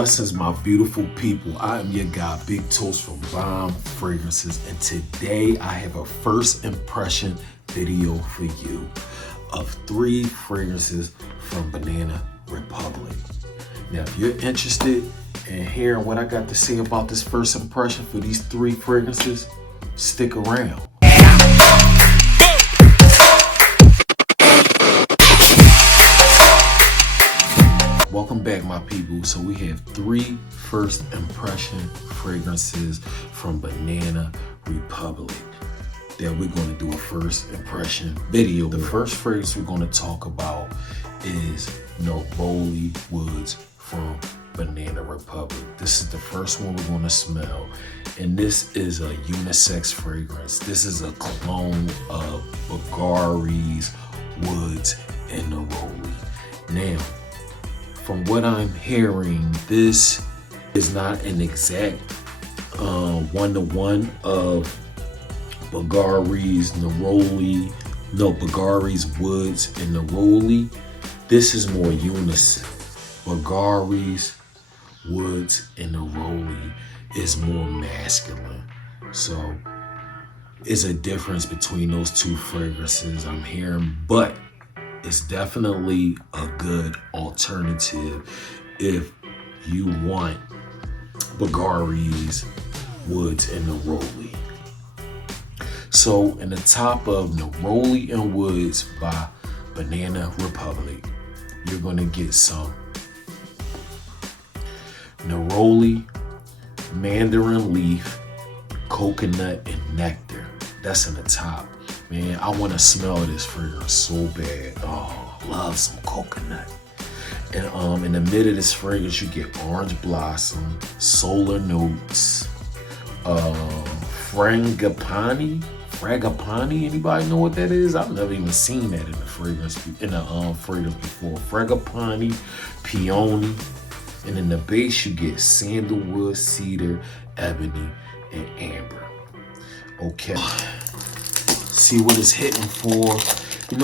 Blessings, my beautiful people. I am your guy, Big Toast from Bomb Fragrances, and today I have a first impression video for you of 3 fragrances from Banana Republic. Now, if you're interested in hearing what I got to say about this first impression for these 3 fragrances, stick around. Welcome back, my people. So we have 3 first impression fragrances from Banana Republic that we're going to do a first impression video. The first fragrance we're going to talk about is Neroli Woods from Banana Republic. This is the first one we're going to smell, and this is a unisex fragrance. This is a clone of Bulgari's Woods and Neroli. Now, from what I'm hearing, this is not an exact one-to-one of Bulgari's Woods and Neroli. This is more unisex. Bulgari's Woods and Neroli is more masculine. So it's a difference between those 2 fragrances I'm hearing, but it's definitely a good alternative if you want Bulgari's Woods and Neroli. So in the top of Neroli and Woods by Banana Republic, you're gonna get some Neroli, mandarin leaf, coconut, and nectar. That's in the top. Man, I want to smell this fragrance so bad. Oh, love some coconut. And in the middle of this fragrance, you get orange blossom, solar notes, frangipani. Anybody know what that is? I've never even seen that in the fragrance before. Frangipani, peony, and in the base you get sandalwood, cedar, ebony, and amber. Okay. See what it's hitting for.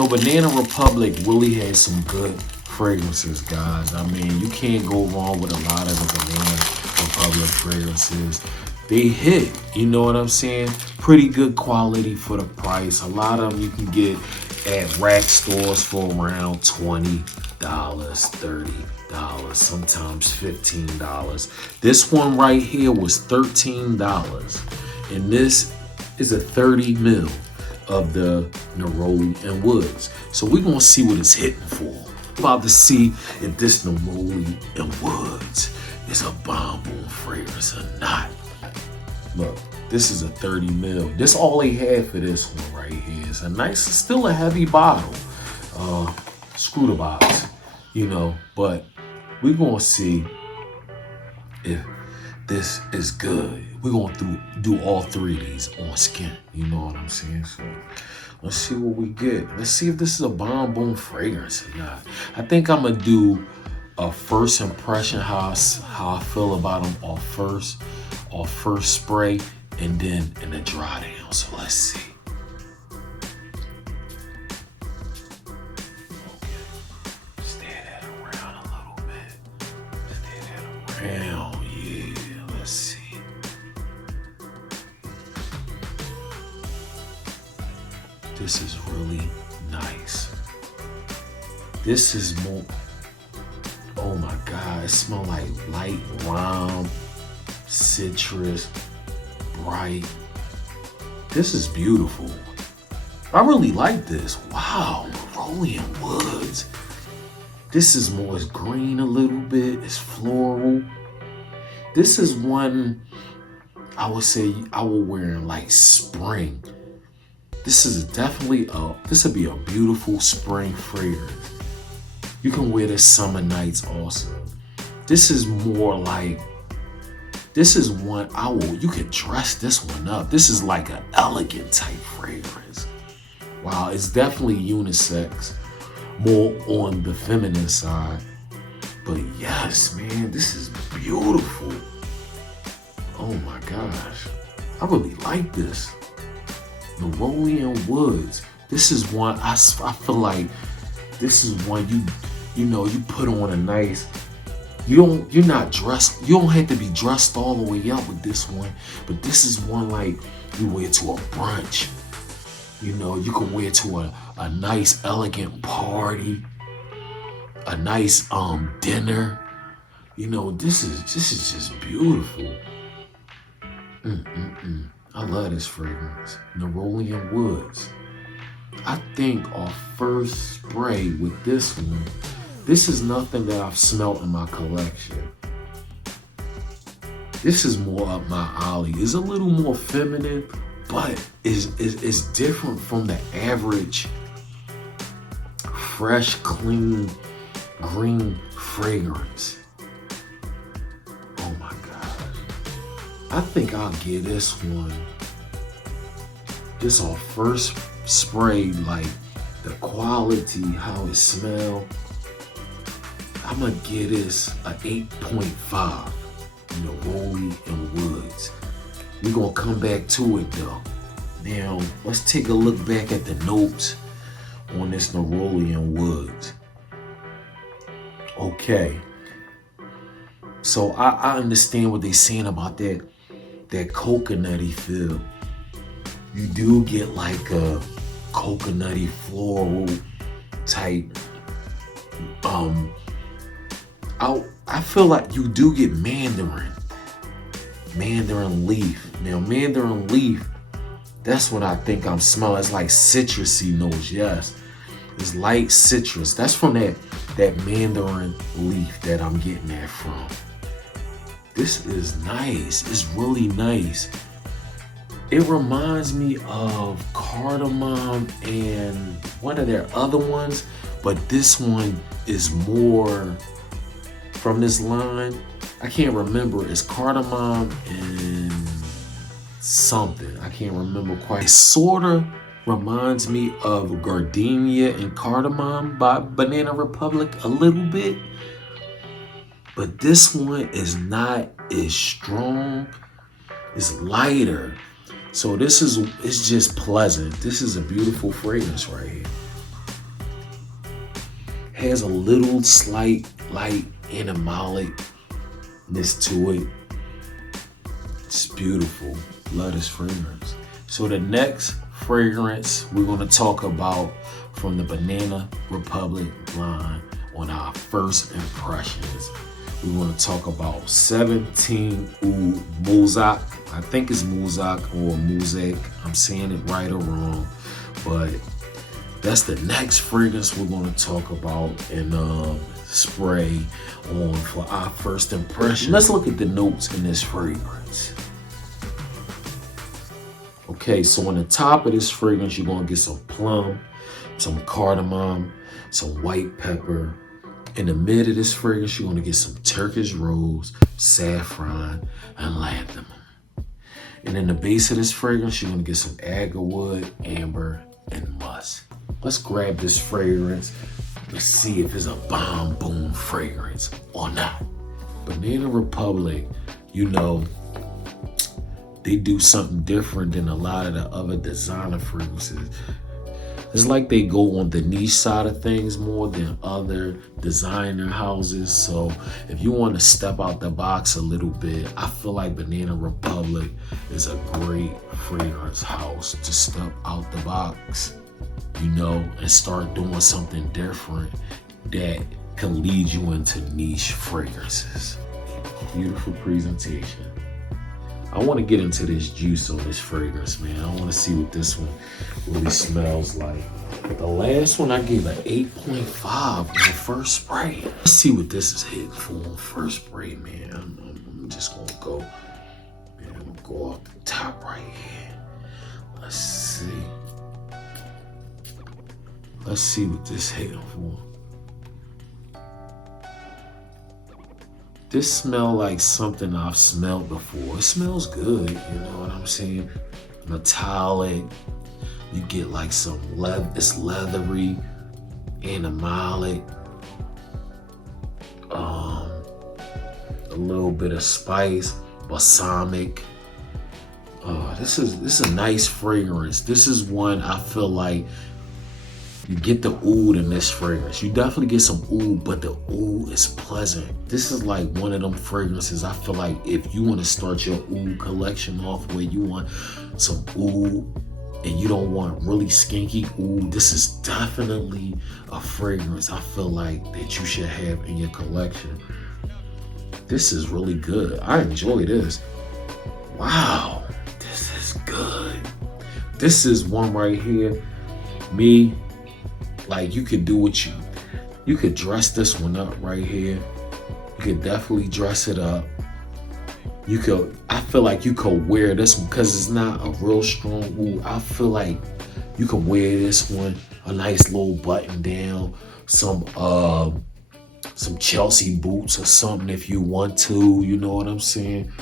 Banana Republic really has some good fragrances, guys. I mean, you can't go wrong with a lot of the Banana Republic fragrances. They hit, you know what I'm saying? Pretty good quality for the price. A lot of them you can get at rack stores for around $20, $30, sometimes $15. This one right here was $13, and this is a 30 ml of the Neroli and Woods. So we're gonna see what it's hitting for. About to see if this Neroli and Woods is a bomb fragrance or not. Look, this is a 30 ml. This all they had for this one right here. It's a nice, still a heavy bottle. Screw the box, but we're gonna see if this is good. We're gonna do all 3 of these on skin. You know what I'm saying? So let's see what we get. Let's see if this is a bomb boom fragrance or not. I think I'm gonna do a first impression, how I feel about them off first spray, and then in the dry down. So let's see. Okay. Stay that around a little bit. Stay that around. Let's see. This is really nice. This is more, oh my God, it smells like light lime, citrus, bright. This is beautiful. I really like this. Wow, Neroli and Woods. This is more, it's green a little bit, it's floral. This is one I would say I would wear in like spring. This would be a beautiful spring fragrance. You can wear this summer nights also. This is more like, this is one you can dress this one up. This is like an elegant type fragrance. Wow, it's definitely unisex, more on the feminine side. But yes, man, this is beautiful. Oh my gosh, I really like this. Neroli and Woods. This is one I feel like this is one you put on a nice You're not dressed. You don't have to be dressed all the way up with this one, but this is one like you wear to a brunch. You know, you can wear to a nice, elegant party, a nice dinner. You know, this is just beautiful. I love this fragrance, Neroli Woods. I think our first spray with this one, this is nothing that I've smelled in my collection. This is more up my alley. It's a little more feminine, but is different from the average fresh, clean, green fragrance. Oh my God. I think I'll give this one, this our first spray, like the quality, how it smell. I'm gonna give this a 8.5. Neroli Woods. We're gonna come back to it though. Now, let's take a look back at the notes on this Neroli Woods. Okay. So I understand what they're saying about that coconutty feel. You do get like a coconutty floral type. I feel like you do get mandarin leaf. Now mandarin leaf, that's what I think I'm smelling. It's like citrusy notes, yes. It's light citrus. That's from that mandarin leaf that I'm getting that from. This is nice. It's really nice. It reminds me of cardamom and one of their other ones, but this one is more from this line. I can't remember. It's cardamom and something. I can't remember quite. It sorta reminds me of gardenia and cardamom by Banana Republic a little bit, but this one is not as strong. It's lighter. So it's just pleasant. This is a beautiful fragrance right here. Has a little slight light animalicness to it. It's beautiful. Love this fragrance. So the next fragrance we're going to talk about from the Banana Republic line on our first impressions. We want to talk about 17 Oud Mosaic. I think it's Mosaic or Mosaic. I'm saying it right or wrong, but that's the next fragrance we're going to talk about and spray on for our first impression. Let's look at the notes in this fragrance. Okay, so on the top of this fragrance, you're going to get some plum, some cardamom, some white pepper. In the mid of this fragrance, you're going to get some Turkish rose, saffron, and lanthanum. And in the base of this fragrance, you're going to get some agarwood, amber, and musk. Let's grab this fragrance. Let's see if it's a bomb boom fragrance or not. Banana Republic, you know, they do something different than a lot of the other designer fragrances. It's like they go on the niche side of things more than other designer houses. So if you want to step out the box a little bit, I feel like Banana Republic is a great fragrance house to step out the box, you know, and start doing something different that can lead you into niche fragrances. Beautiful presentation. I want to get into this juice on this fragrance, man. I want to see what this one really smells like. The last one I gave an 8.5 on the first spray. Let's see what this is hitting for on first spray, man. I'm just gonna go, man. I'm gonna go off the top right here. Let's see. Let's see what this hitting for. This smells like something I've smelled before. It smells good, you know what I'm saying? Metallic. You get like some leather, it's leathery, animalic. A little bit of spice, balsamic. This is a nice fragrance. This is one I feel like You get the oud in this fragrance. You definitely get some oud, but the oud is pleasant. This is like one of them fragrances. I feel like if you want to start your oud collection off where you want some oud and you don't want really skanky oud, this is definitely a fragrance I feel like that you should have in your collection. This is really good. I enjoy this. Wow, this is good. This is one right here. Me, like you could do what you could dress this one up right here. You could definitely dress it up. I feel like you could wear this one because it's not a real strong oud. I feel like you could wear this one, a nice little button down, some Chelsea boots or something if you want to, you know what I'm saying?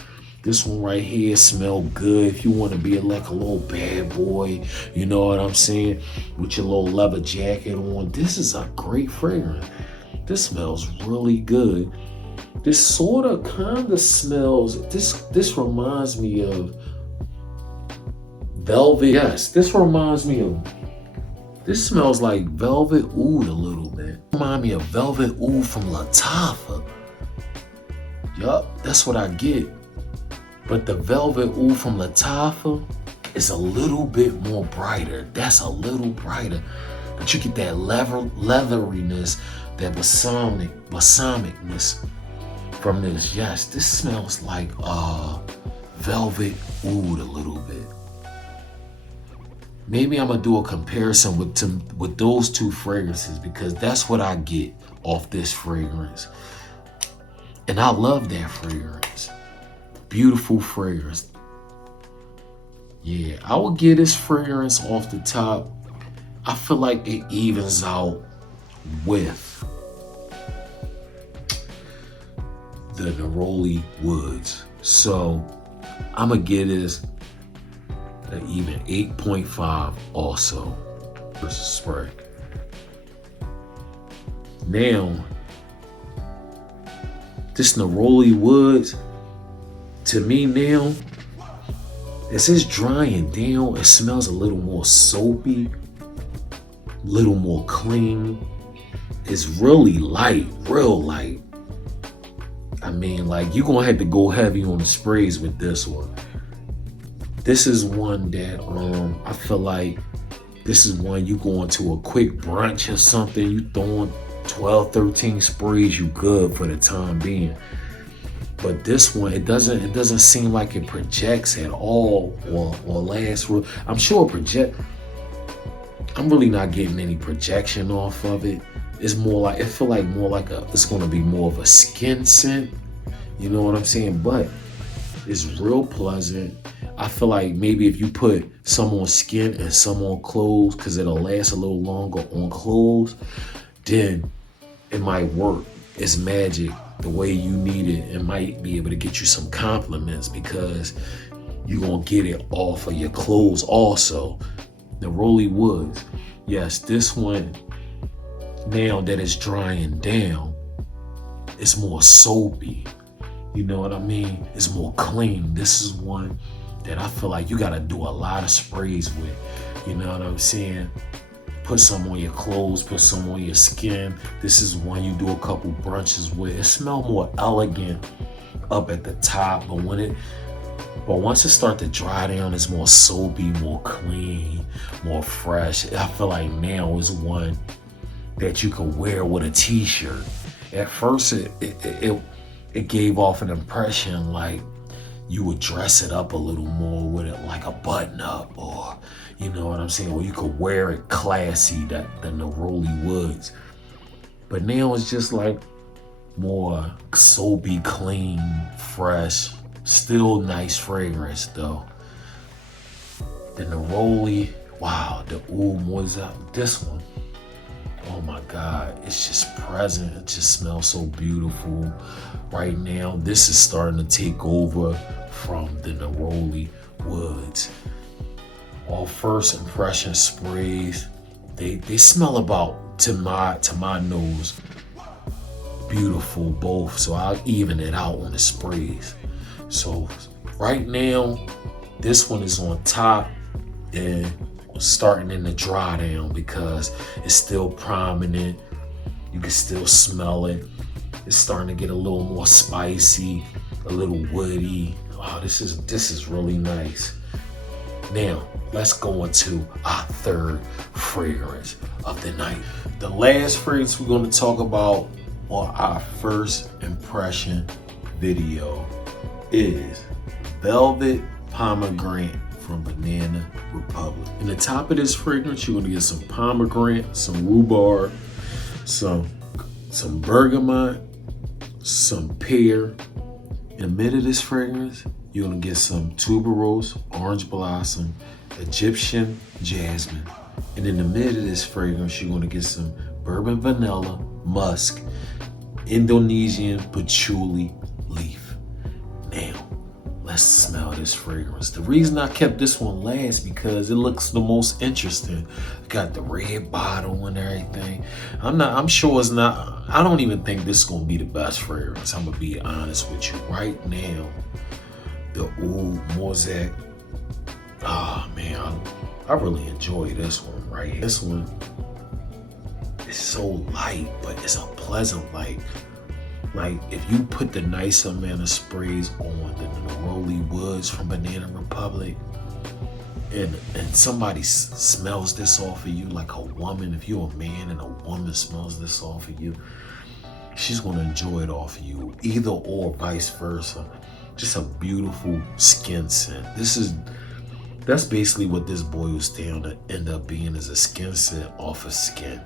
This one right here smell good if you want to be like a little bad boy, you know what I'm saying? With your little leather jacket on. This is a great fragrance. This smells really good. This sort of kind of smells, this reminds me of velvet. Yes, this smells like velvet oud a little bit. Remind me of velvet oud from Lattafa. Yup, that's what I get. But the velvet oud from Lattafa is a little bit more brighter. That's a little brighter. But you get that leatheriness, that balsamicness from this. Yes, this smells like velvet oud a little bit. Maybe I'm gonna do a comparison with those two fragrances because that's what I get off this fragrance. And I love that fragrance. Beautiful fragrance. Yeah, I would give this fragrance off the top. I feel like it evens out with the Neroli Woods. So I'm gonna give this an even 8.5 also versus spray. Now, this Neroli Woods, to me now, as it's drying down, it smells a little more soapy, a little more clean. It's really light, real light. I mean, like, you're gonna have to go heavy on the sprays with this one. This is one that I feel like this is one you going to a quick brunch or something, you throwing 12, 13 sprays, you good for the time being. But this one, it doesn't seem like it projects at all or lasts real. I'm sure I'm really not getting any projection off of it. It's more like, it feel like more like it's gonna be more of a skin scent. You know what I'm saying? But it's real pleasant. I feel like maybe if you put some on skin and some on clothes, because it'll last a little longer on clothes, then it might work. It's magic the way you need it. It might be able to get you some compliments because you're going to get it off of your clothes also. The Neroli Woods. Yes, this one, now that it's drying down, it's more soapy. You know what I mean? It's more clean. This is one that I feel like you got to do a lot of sprays with. You know what I'm saying? Put some on your clothes, put some on your skin. This is one you do a couple brunches with. It smells more elegant up at the top, but once it starts to dry down, it's more soapy, more clean, more fresh. I feel like now is one that you can wear with a t-shirt. At first, it gave off an impression like you would dress it up a little more with it, like a button up, or you know what I'm saying, or you could wear it classy, the Neroli Woods. But now it's just like more soapy, clean, fresh, still nice fragrance though. The Neroli, wow, the Oud Mosaic, this one, oh my God, it's just present. It just smells so beautiful. Right now, this is starting to take over from the Neroli Woods. All first impression sprays, they smell about, to my nose, beautiful both. So I'll even it out on the sprays. So right now, this one is on top, and starting in the dry down because it's still prominent. You can still smell it. It's starting to get a little more spicy, a little woody. Oh, this is really nice. Now, let's go into our third fragrance of the night. The last fragrance we're going to talk about on our first impression video is Velvet Pomegranate from Banana Republic. In the top of this fragrance, you're going to get some pomegranate, some rhubarb, some bergamot, some pear. In the middle of this fragrance, you're going to get some tuberose, orange blossom, Egyptian jasmine. And in the middle of this fragrance, you're going to get some bourbon vanilla, musk, Indonesian patchouli leaf. Now, let's smell this fragrance. The reason I kept this one last because it looks the most interesting. Got the red bottle and everything. I'm sure it's not, I don't even think this is gonna be the best fragrance. I'm gonna be honest with you. Right now, the Oud Mosaic. Ah, man, I really enjoy this one right here. This one is so light, but it's a pleasant light. Like, if you put the nice amount of sprays on the Neroli woods from Banana Republic, and somebody smells this off of you, like a woman, if you're a man and a woman smells this off of you, she's gonna enjoy it off of you, either or vice versa. Just a beautiful skin scent. That's basically what this boils down to end up being, is a skin scent off of skin.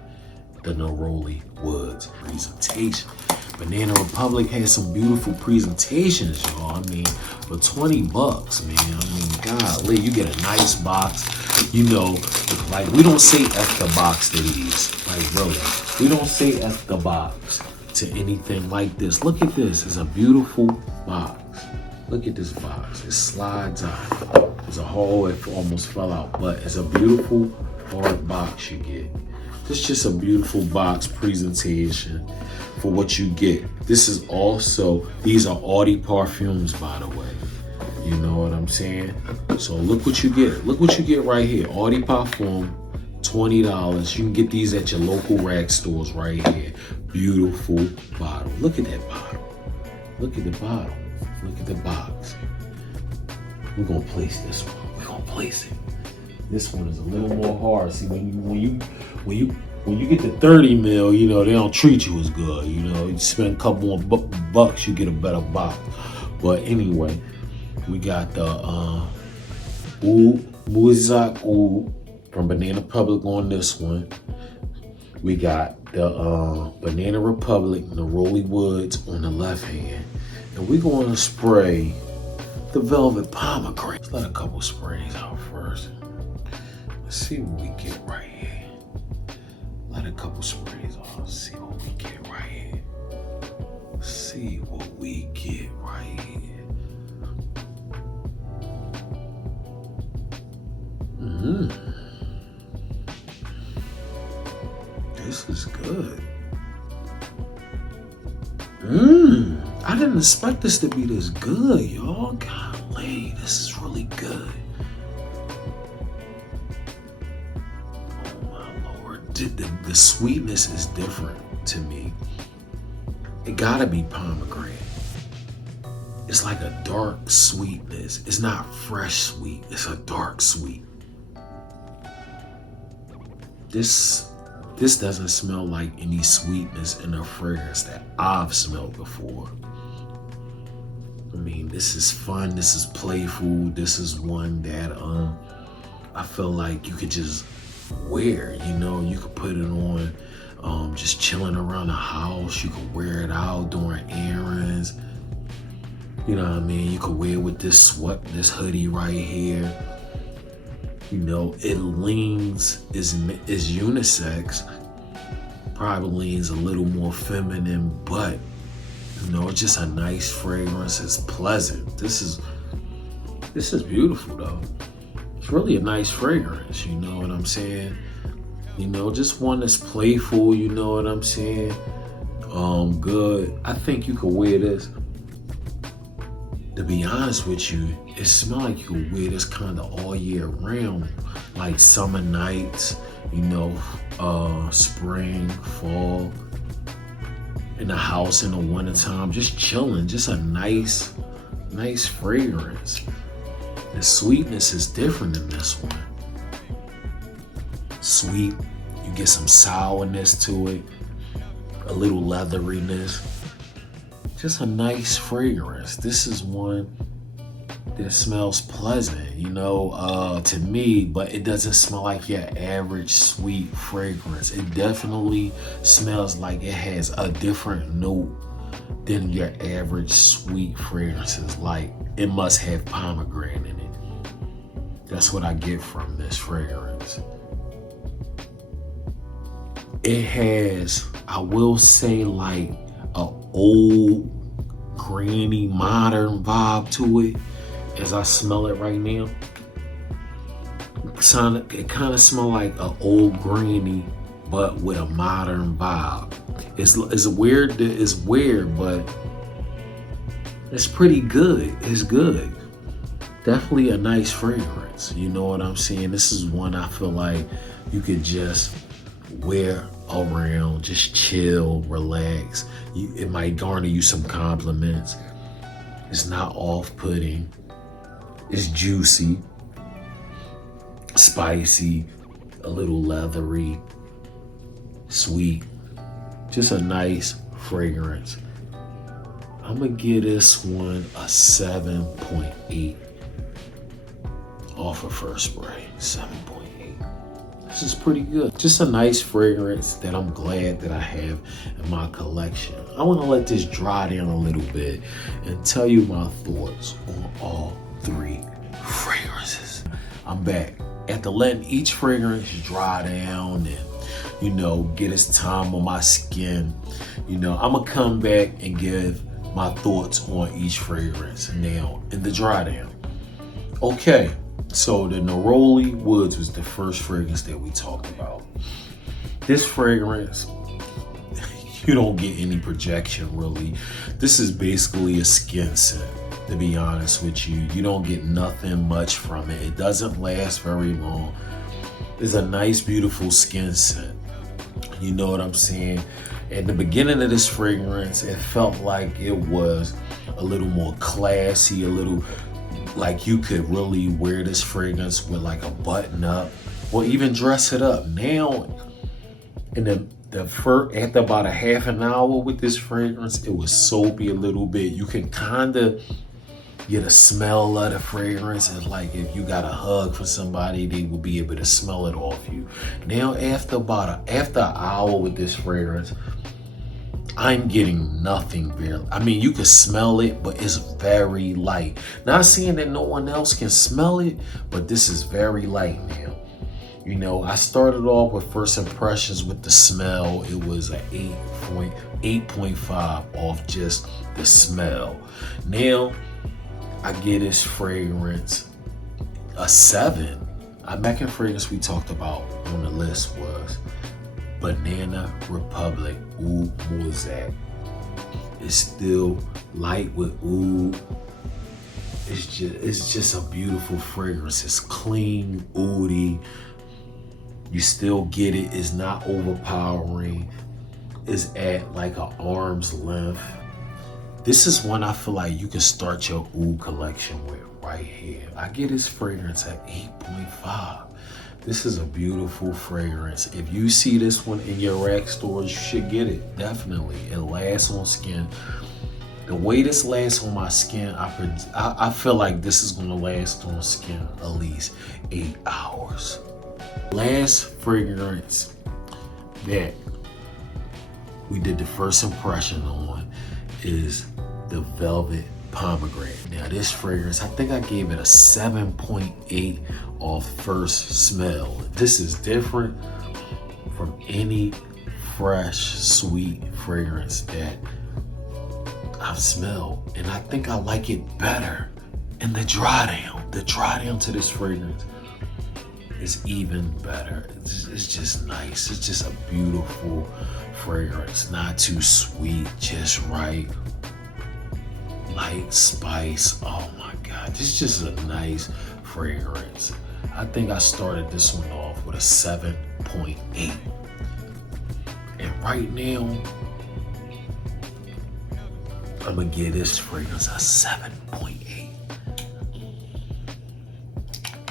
The Neroli woods presentation. Banana Republic has some beautiful presentations, y'all. I mean, for $20, man. I mean, golly, you get a nice box. You know, like, we don't say F the box to these. Like, really, we don't say F the box to anything like this. Look at this. It's a beautiful box. Look at this box. It slides out. It's a hole. It almost fell out, but it's a beautiful hard box you get. It's just a beautiful box presentation for what you get. This is also, these are Audi perfumes, by the way. You know what I'm saying? So look what you get. Look what you get right here. Audi Parfum, $20. You can get these at your local rag stores right here. Beautiful bottle. Look at that bottle. Look at the bottle. Look at the box. We're gonna place this one. We're gonna place it. This one is a little more hard. See, when you get the 30 mil, you know, they don't treat you as good. You know, you spend a couple more bucks, you get a better box. But anyway, we got the Mosaic Oud from Banana Republic on this one. We got the Banana Republic Neroli Woods on the left hand. And we're going to spray the Velvet Pomegranate. Let's let a couple sprays out first. Let's see what we get right here. Let a couple sprays off. See what we get right here. See what we get right here. This is good. I didn't expect this to be this good, y'all. Golly, this is really good. Oh my Lord. The sweetness is different to me. It gotta be pomegranate. It's like a dark sweetness. It's not fresh sweet, it's a dark sweet. This doesn't smell like any sweetness in a fragrance that I've smelled before. I mean, this is fun, this is playful, this is one that I feel like you could just wear, you know, you could put it on just chilling around the house, you could wear it out during errands, you know what I mean, you could wear it with this hoodie right here. You know, it leans, is unisex, probably leans a little more feminine, but you know, it's just a nice fragrance. It's pleasant. This is beautiful though. It's really a nice fragrance, you know what I'm saying? You know, just one that's playful, you know what I'm saying? Good. I think you could wear this To be honest with you, it smells like you can wear this kind of all year round, like summer nights, you know, spring, fall, in the house in the wintertime, just chilling, just a nice fragrance. The sweetness is different than this one. Sweet, you get some sourness to it, a little leatheriness. Just a nice fragrance. This is one that smells pleasant, you know, to me, but it doesn't smell like your average sweet fragrance. It definitely smells like it has a different note than your average sweet fragrances. Like it must have pomegranate in it. That's what I get from this fragrance. It has, I will say, like a old granny modern vibe to it as I smell it right now. It kind of smells like an old granny but with a modern vibe. It's weird, but it's pretty good. It's good. Definitely a nice fragrance. You know what I'm saying? This is one I feel like you could just wear around, just chill, relax. It might garner you some compliments. It's not off-putting. It's juicy, spicy, a little leathery, sweet. Just a nice fragrance. I'm gonna give this one a 7.8 off of first spray. 7.8. This is pretty good. Just a nice fragrance that I'm glad that I have in my collection. I want to let this dry down a little bit and tell you my thoughts on all three fragrances. I'm back. After letting each fragrance dry down and, you know, get its time on my skin, you know, I'm going to come back and give my thoughts on each fragrance now in the dry down. Okay. So the Neroli Woods was the first fragrance that we talked about. This fragrance, you don't get any projection really. This is basically a skin scent, to be honest with you. You don't get nothing much from it. It doesn't last very long. It's a nice, beautiful skin scent. You know what I'm saying? At the beginning of this fragrance, it felt like it was a little more classy, a little like you could really wear this fragrance with like a button up or even dress it up. Now, in after about a half an hour with this fragrance, it was soapy a little bit. You can kind of get a smell of the fragrance. It's like if you got a hug for somebody, they will be able to smell it off you. Now, after an hour with this fragrance, I'm getting nothing very, I mean, you can smell it, but it's very light. Not saying that no one else can smell it, but this is very light now. You know, I started off with first impressions with the smell. It was an 8.5 off just the smell. Now, I get this fragrance a 7. Our second fragrance we talked about on the list was Banana Republic Oud Mosaic. It's still light with oud. It's just a beautiful fragrance. It's clean, oudy. You still get it. It's not overpowering. It's at like an arm's length. This is one I feel like you can start your oud collection with right here. I get this fragrance at 8.5. This is a beautiful fragrance. If you see this one in your rack stores, you should get it. Definitely. It lasts on skin. The way this lasts on my skin, I feel like this is going to last on skin at least 8 hours. Last fragrance that we did the first impression on is the Velvet Pomegranate. Now this fragrance, I think I gave it a 7.8 off first smell. This is different from any fresh, sweet fragrance that I've smelled. And I think I like it better in the dry down. The dry down to this fragrance is even better. It's just nice. It's just a beautiful fragrance. Not too sweet, just right. light spice. Oh my God, this is just a nice fragrance. I think I started this one off with a 7.8. And right now, I'm gonna give this fragrance a 7.8.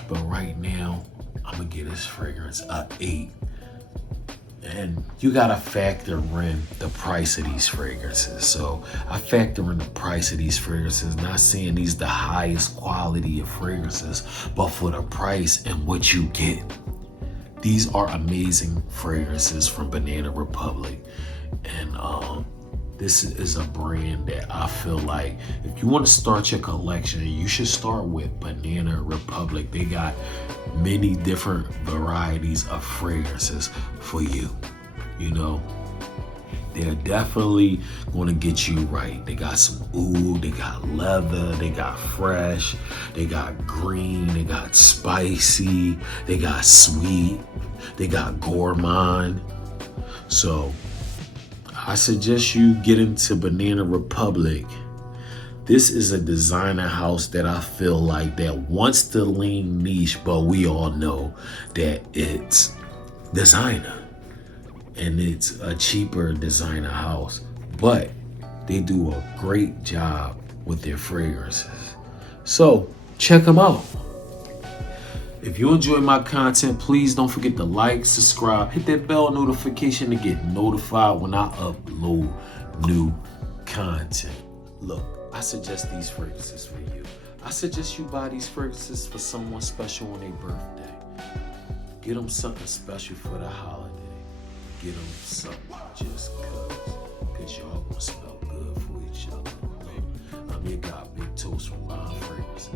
But right now, I'm gonna give this fragrance a 8. And you gotta factor in the price of these fragrances. So I factor in the price of these fragrances, not saying these the highest quality of fragrances, but for the price and what you get. These are amazing fragrances from Banana Republic. And this is a brand that I feel like if you want to start your collection, you should start with Banana Republic. They got many different varieties of fragrances for you. You know, they're definitely going to get you right. They got some oud, they got leather, they got fresh, they got green, they got spicy, they got sweet, they got gourmand. So I suggest you get into Banana Republic. This is a designer house that I feel like that wants to lean niche, but we all know that it's designer and it's a cheaper designer house, but they do a great job with their fragrances. So check them out. If you enjoy my content, please don't forget to like, subscribe, hit that bell notification to get notified when I upload new content. Look, I suggest these fragrances for you. I suggest you buy these fragrances for someone special on their birthday. Get them something special for the holiday. Get them something just cause y'all gonna smell good for each other. Look, I'm your guy, Big Toast from Mind Fragrances.